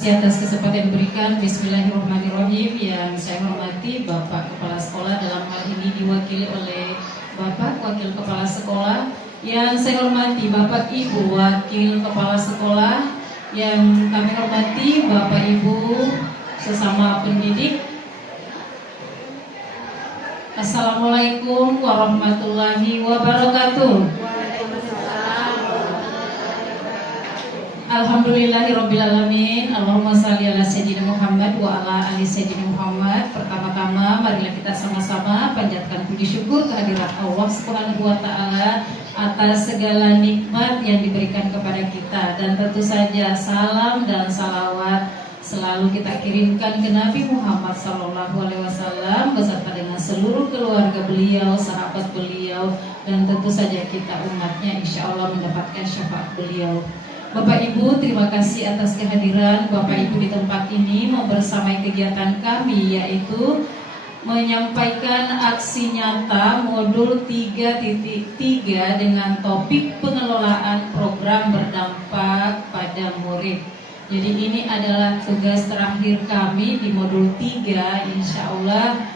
Atas kesempatan yang diberikan. Bismillahirrahmanirrahim. Yang saya hormati Bapak Kepala Sekolah, dalam hal ini diwakili oleh Bapak Wakil Kepala Sekolah. Yang saya hormati Bapak Ibu Wakil Kepala Sekolah. Yang kami hormati Bapak Ibu sesama pendidik. Assalamualaikum warahmatullahi wabarakatuh. Alhamdulillahirrabbilalamin. Allahumma salli ala Sayyidina Muhammad wa ala ali Sayyidina Muhammad. Pertama-tama marilah kita sama-sama panjatkan puji syukur kehadirat Allah Subhanahu wa ta'ala atas segala nikmat yang diberikan kepada kita. Dan tentu saja salam dan salawat selalu kita kirimkan ke Nabi Muhammad SAW beserta dengan seluruh keluarga beliau, sahabat beliau, dan tentu saja kita umatnya insya Allah mendapatkan syafaat beliau. Bapak Ibu, terima kasih atas kehadiran Bapak Ibu di tempat ini membersamai kegiatan kami, yaitu menyampaikan aksi nyata modul 3.3 dengan topik pengelolaan program berdampak pada murid. Jadi ini adalah tugas terakhir kami di modul 3. Insya Allah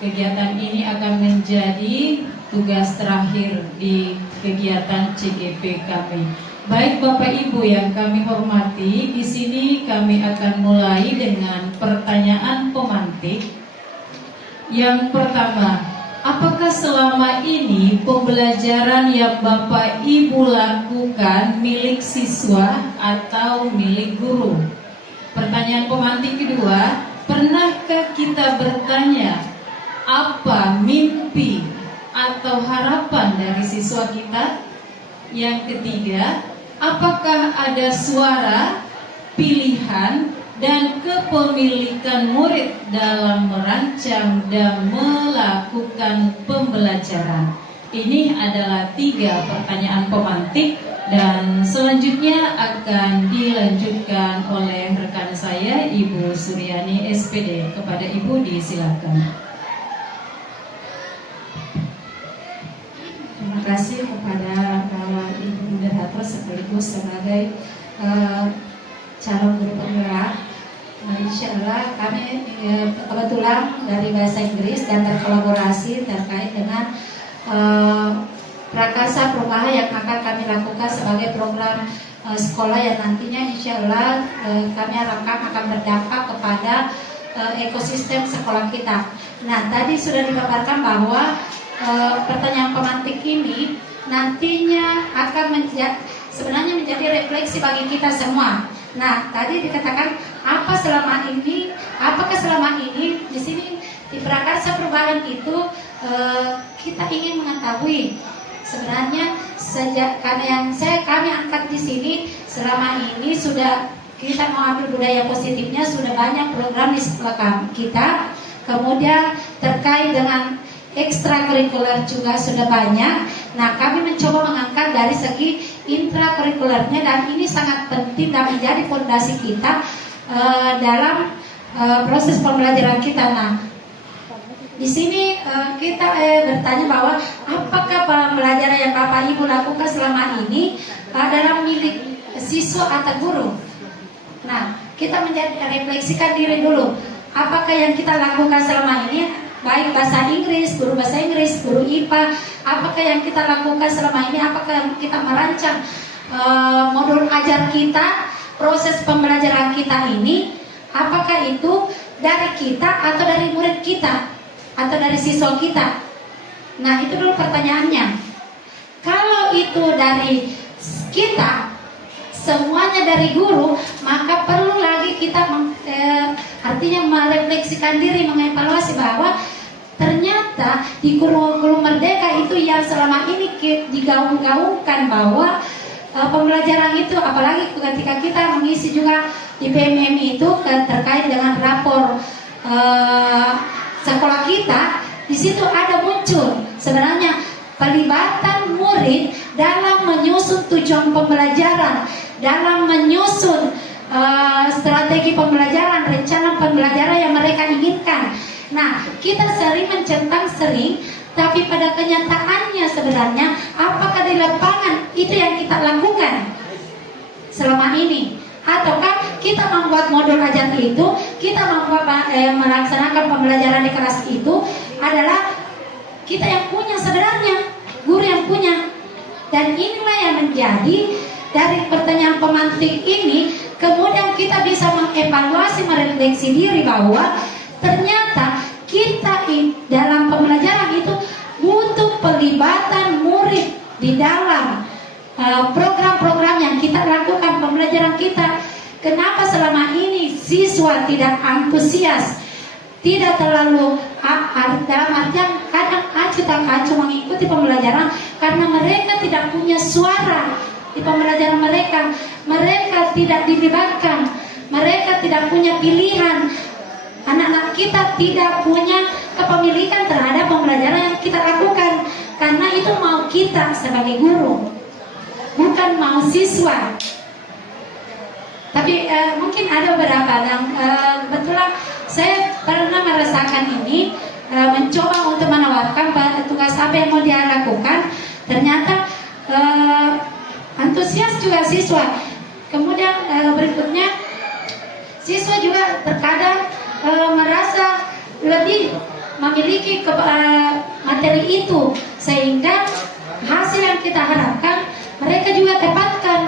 kegiatan ini akan menjadi tugas terakhir di kegiatan CGP kami. Baik Bapak Ibu yang kami hormati, di sini kami akan mulai dengan pertanyaan pemantik. Yang pertama, apakah selama ini pembelajaran yang Bapak Ibu lakukan milik siswa atau milik guru? Pertanyaan pemantik kedua, pernahkah kita bertanya apa mimpi atau harapan dari siswa kita? Yang ketiga, apakah ada suara, pilihan, dan kepemilikan murid dalam merancang dan melakukan pembelajaran? Ini adalah 3 pertanyaan pemantik dan selanjutnya akan dilanjutkan oleh rekan saya Ibu Suryani SPD. Kepada Ibu disilakan. Terima kasih kepada Ibu Moderator sekaligus sebagai calon guru penggerak. Insya Allah kami kebetulan dari bahasa Inggris dan berkolaborasi terkait dengan Prakasa Perubahan yang akan kami lakukan sebagai program sekolah yang nantinya insya Allah kami harapkan akan berdampak kepada ekosistem sekolah kita. Nah, tadi sudah dipaparkan bahwa pertanyaan pemantik ini nantinya akan sebenarnya menjadi refleksi bagi kita semua. Nah, tadi dikatakan apakah selama ini di sini di Prakarsa Perubahan itu kita ingin mengetahui sebenarnya sejak kami angkat di sini selama ini sudah kita mau ambil budaya positifnya, sudah banyak program di sekolah kita. Kemudian terkait dengan ekstrakurikuler juga sudah banyak. Nah, kami mencoba mengangkat dari segi intrakurikulernya dan ini sangat penting dan menjadi fondasi kita dalam proses pembelajaran kita. Nah, di sini kita bertanya bahwa apakah pembelajaran yang Bapak Ibu lakukan selama ini adalah milik siswa atau guru? Nah, kita refleksikan diri dulu. Apakah yang kita lakukan selama ini baik bahasa Inggris, guru bahasa Inggris, guru IPA, apakah yang kita lakukan selama ini, apakah kita merancang modul ajar kita, proses pembelajaran kita ini, apakah itu dari kita atau dari murid kita atau dari siswa kita? Nah, itu dulu pertanyaannya. Kalau itu dari kita, semuanya dari guru, maka perlu lagi kita artinya merefleksikan diri, mengevaluasi bahwa ternyata di kurikulum Merdeka itu yang selama ini digaung-gaungkan bahwa pembelajaran itu, apalagi ketika kita mengisi juga di PMM itu terkait dengan rapor sekolah kita, di situ ada muncul sebenarnya pelibatan murid dalam menyusun tujuan pembelajaran, dalam menyusun strategi pembelajaran, rencana pembelajaran yang mereka inginkan. Nah, kita sering mencentang tapi pada kenyataannya sebenarnya apakah di lapangan itu yang kita lakukan selama ini? Ataukah kita membuat modul ajar itu, kita membuat melaksanakan pembelajaran di kelas itu adalah kita yang punya sebenarnya, guru yang punya. Dan inilah yang menjadi dari pertanyaan pemantik ini, kemudian kita bisa mengevaluasi, merefleksi diri bahwa ternyata kita dalam pembelajaran itu butuh pelibatan murid di dalam program-program yang kita lakukan pembelajaran kita. Kenapa selama ini siswa tidak antusias, tidak terlalu dalam artian kadang acuh tak acuh mengikuti pembelajaran karena mereka tidak punya suara di pembelajaran mereka. Mereka tidak dilibatkan, mereka tidak punya pilihan. Anak-anak kita tidak punya kepemilikan terhadap pembelajaran yang kita lakukan, karena itu mau kita sebagai guru, bukan mau siswa. Tapi mungkin ada beberapa yang kebetulan saya pernah merasakan ini, mencoba untuk menawarkan tugas apa yang mau dia lakukan. Ternyata antusias juga siswa. Kemudian berikutnya siswa juga terkadang merasa lebih memiliki materi itu, sehingga hasil yang kita harapkan mereka juga dapatkan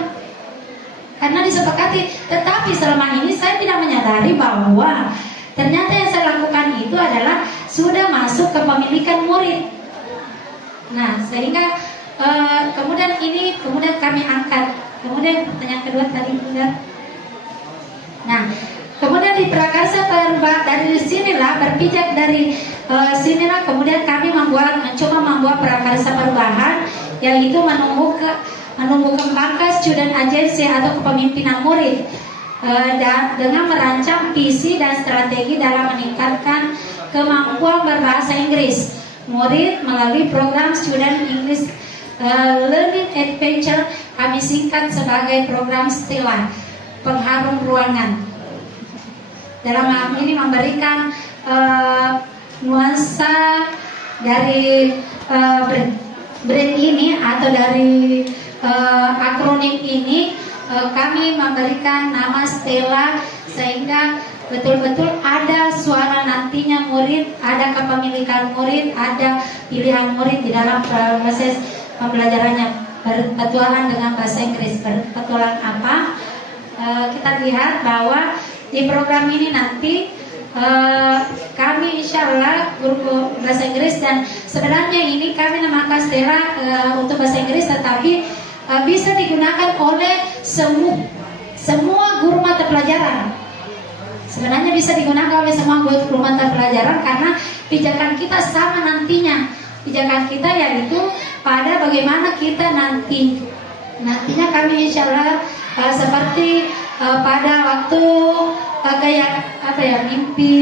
karena disepakati. Tetapi selama ini saya tidak menyadari bahwa ternyata yang saya lakukan itu adalah sudah masuk ke pemilikan murid. Nah, sehingga kemudian kami angkat. Kemudian pertanyaan kedua tadi benar. Nah, kemudian di prakarsa dari sinilah berpijak dari sinilah kemudian kami mencoba membuat prakarsa perubahan, yaitu menumbuh kembangkan student agency atau kepemimpinan murid, dan dengan merancang visi dan strategi dalam meningkatkan kemampuan berbahasa Inggris murid melalui program Student English Learning Adventure, kami singkat sebagai program STELA, pengharum ruangan. Dalam hal ini memberikan nuansa dari brand ini atau dari akronim ini, kami memberikan nama STELA sehingga betul-betul ada suara nantinya murid, ada kepemilikan murid, ada pilihan murid di dalam proses pembelajarannya. Berpetualang dengan bahasa Inggris. Berpetualang apa? Kita lihat bahwa di program ini nanti kami insya Allah guru bahasa Inggris, dan sebenarnya ini kami namakan STELA untuk bahasa Inggris, tetapi bisa digunakan oleh semua guru mata pelajaran. Sebenarnya bisa digunakan oleh semua guru mata pelajaran karena pijakan kita sama nantinya. Pijakan kita yaitu pada bagaimana kita nantinya kami insya Allah seperti pada waktu kayak mimpi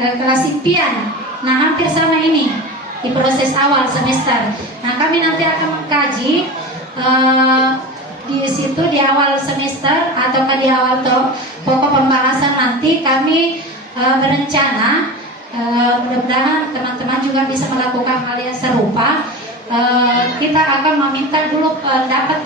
kelas impian. Nah, hampir sama ini di proses awal semester. Nah, kami nanti akan mengkaji di situ di awal semester ataukah di awal pokok pembahasan nanti kami berencana mudah-mudahan teman-teman juga bisa melakukan hal yang serupa. Kita akan meminta dulu pendapat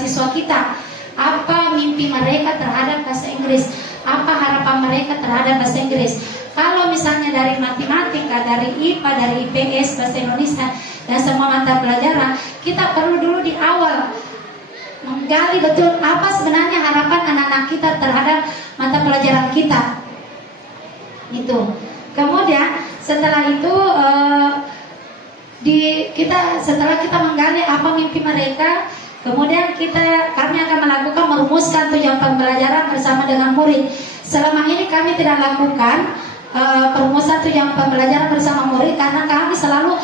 siswa kita, apa mimpi mereka terhadap bahasa Inggris, apa harapan mereka terhadap bahasa Inggris. Kalau misalnya dari matematika, dari IPA, dari IPS, bahasa Indonesia, dan semua mata pelajaran, kita perlu dulu di awal menggali betul apa sebenarnya harapan anak-anak kita terhadap mata pelajaran kita. Itu. Kemudian setelah itu setelah kita menggali apa mimpi mereka, kemudian kami akan melakukan merumuskan tujuan pembelajaran bersama dengan murid. Selama ini kami tidak lakukan perumusan tujuan pembelajaran bersama murid karena kami selalu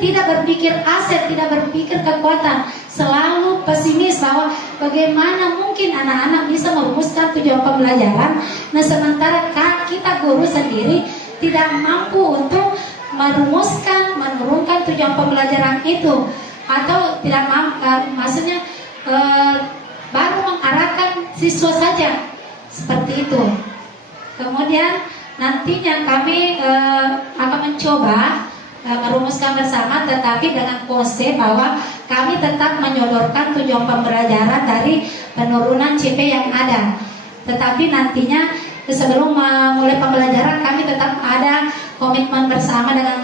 tidak berpikir aset, tidak berpikir kekuatan, selalu pesimis bahwa bagaimana mungkin anak-anak bisa merumuskan tujuan pembelajaran. Nah, sementara kita guru sendiri tidak mampu untuk menurunkan tujuan pembelajaran itu, atau tidak mampu, maksudnya baru mengarahkan siswa saja seperti itu. Kemudian nantinya kami akan mencoba merumuskan bersama, tetapi dengan konsep bahwa kami tetap menyodorkan tujuan pembelajaran dari penurunan CP yang ada. Tetapi nantinya sebelum memulai pembelajaran kami tetap ada komitmen bersama dengan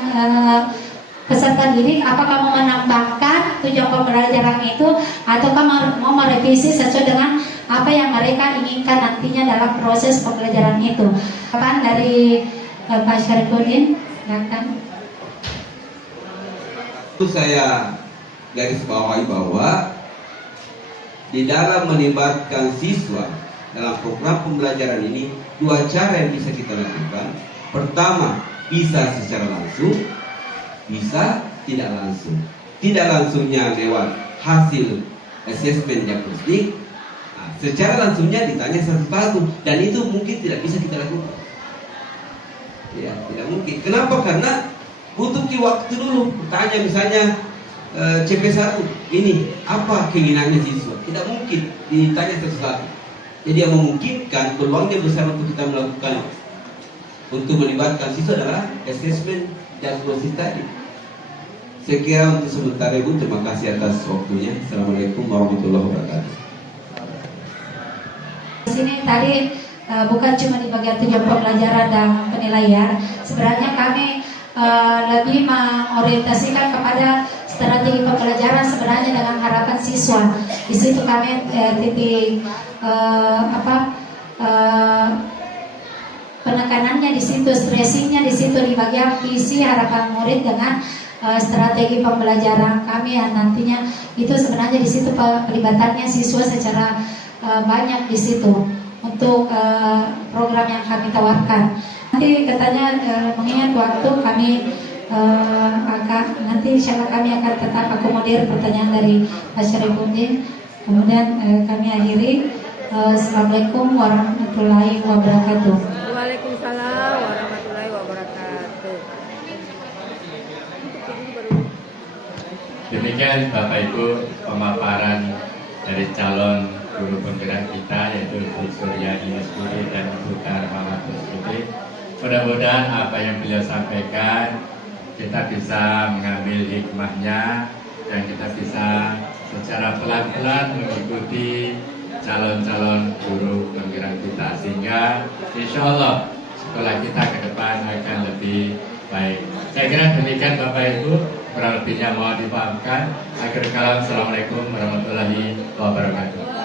peserta didik, apakah mau menambahkan tujuan pembelajaran itu ataukah mau merevisi sesuai dengan apa yang mereka inginkan nantinya dalam proses pembelajaran itu. Kapan dari Pak Syarifudin, silakan. Itu saya garis bawahi bahwa di dalam melibatkan siswa dalam program pembelajaran ini dua cara yang bisa kita lakukan. Pertama, bisa secara langsung, bisa tidak langsung. Tidak langsungnya lewat hasil asesmen diagnostik. Nah, secara langsungnya ditanya satu-satu, dan itu mungkin tidak bisa kita lakukan. Ya, tidak mungkin. Kenapa? Karena butuh waktu dulu. Tanya misalnya CP1 ini apa keinginannya siswa? Tidak mungkin ditanya satu-satu. Jadi yang memungkinkan peluang yang besar untuk kita melakukan untuk melibatkan siswa adalah asesmen diagnosis tadi. Saya kira untuk sementara Ibu, terima kasih atas waktunya. Assalamualaikum warahmatullahi wabarakatuh. Di sini tadi bukan cuma di bagian tujuan pembelajaran dan penilaian, sebenarnya kami lebih mengorientasikan kepada strategi pembelajaran sebenarnya dengan harapan siswa. Di situ kami titik penekanannya di situ, stressingnya di situ, di bagian visi harapan murid dengan strategi pembelajaran kami yang nantinya itu sebenarnya di situ pelibatannya siswa secara banyak di situ untuk program yang kami tawarkan. Nanti katanya mengingat waktu kami nanti insya Allah kami akan tetap akomodir pertanyaan dari Pak Syarifudin. Kemudian kami akhiri. Assalamualaikum warahmatullahi wabarakatuh. Waalaikumsalam warahmatullahi wabarakatuh. Demikian Bapak Ibu pemaparan dari calon guru penggerak kita, yaitu Bu Suryani Meskuri dan Bu Karmawati Meskuri. Mudah-mudahan apa yang beliau sampaikan kita bisa mengambil hikmahnya dan kita bisa secara pelan-pelan mengikuti calon-calon guru penggerak kita, sehingga insya Allah sekolah kita ke depan akan lebih baik. Saya kira demikian Bapak Ibu, kurang lebihnya mohon dimaafkan. Akhir kalam, Assalamualaikum warahmatullahi wabarakatuh.